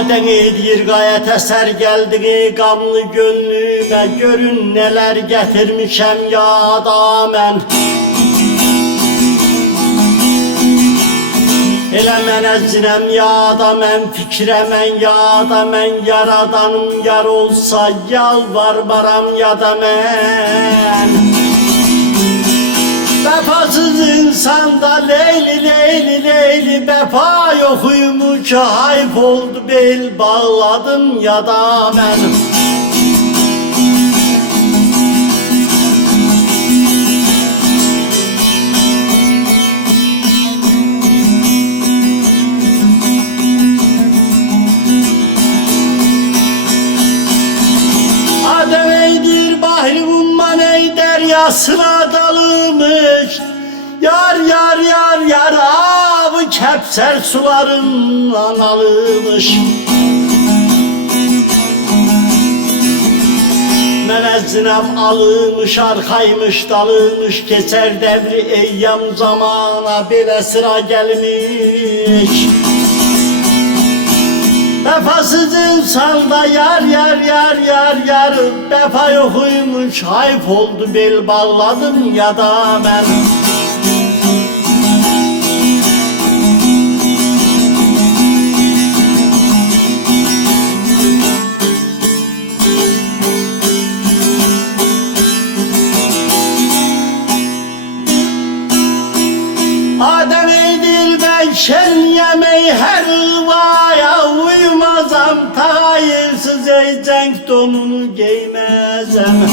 Aden edir gayet eser geldi gamlı gönlüme. Görün neler getirmişem ya da mən. Elə mənəzzinəm ya da mən, fikrəmən ya da mən. Yaradanım yar olsa yalvarmaram ya da mən. Vefasız insanda leyli leyli leyli vefa yokuymuş, hayf oldu bel bağladım ya da mən. Ademeydir bahri umman ey deryasına dalmış. Yar yar yar yar avı kepser sularından alınmış. Münezzinem alınmış, arkaymış dalınmış. Keser devri eyyam zamana bile sıra gelmiş. Vefasız insanda yar yar yar yar yar vefa yokuymuş, hayf oldu bel bağladım ya da ben. Ademeydir ben şen yemeği her ıvaya uymazam. Hayırsız ey cenk donunu giymezem.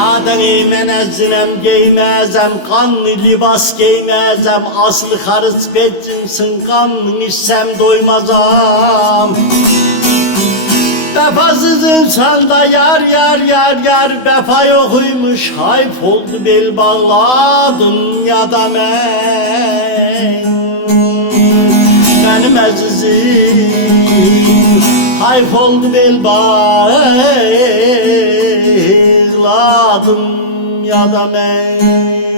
Adeni menezzinem giymezem. Kanlı libas giymezem. Aslı karıs becinsin, kanlı içsem doymazam. Vefasız insanda yar yar yar yar vefa yokuymuş, hayf oldu bel bağladım ya da mən. Benim əzizim hayf oldu bel bağladım ya da mən.